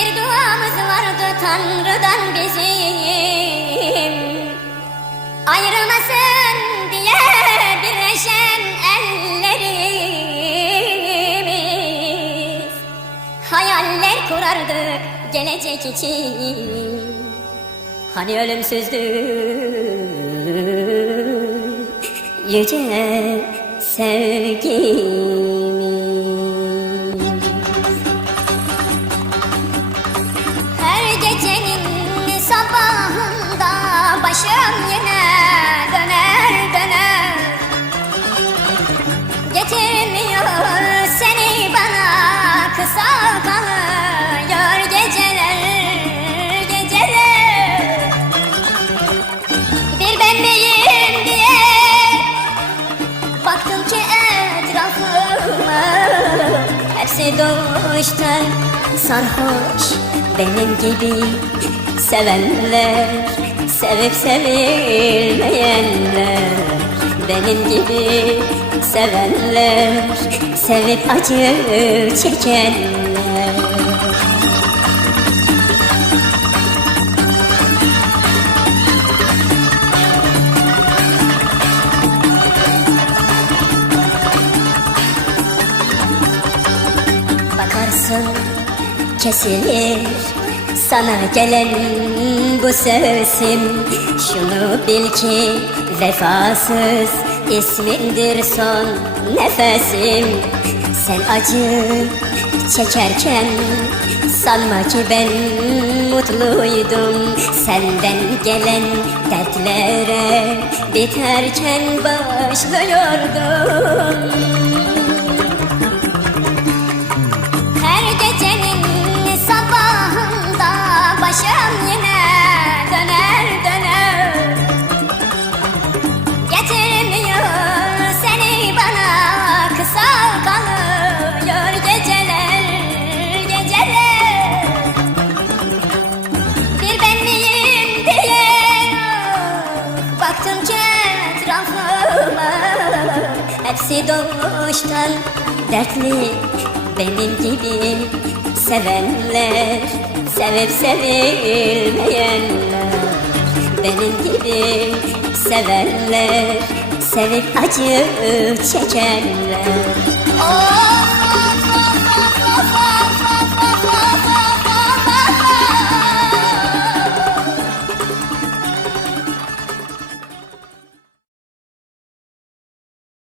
Bir duamız vardı Tanrı'dan bizim. Ayrılmasın diye birleşen ellerimiz. Hayaller kurardık gelecek için. Hani ölümsüzdü yüce sevgimiz Hepsi doğuştan sarhoş benim gibi. Sevenler sevip sevilmeyenler Benim gibi. Sevenler sevip acı çekenler kesilir. Sana gelen bu sesim Şunu bil ki vefasız ismindir son nefesim. Sen acı çekerken sanma ki ben mutluydum. Senden gelen dertlere biterken başlıyordum Hepsi doğuştan dertli. Benim gibi sevenler Sevip sevilmeyenler. Benim gibi sevenler Sevip acı çekenler. Oh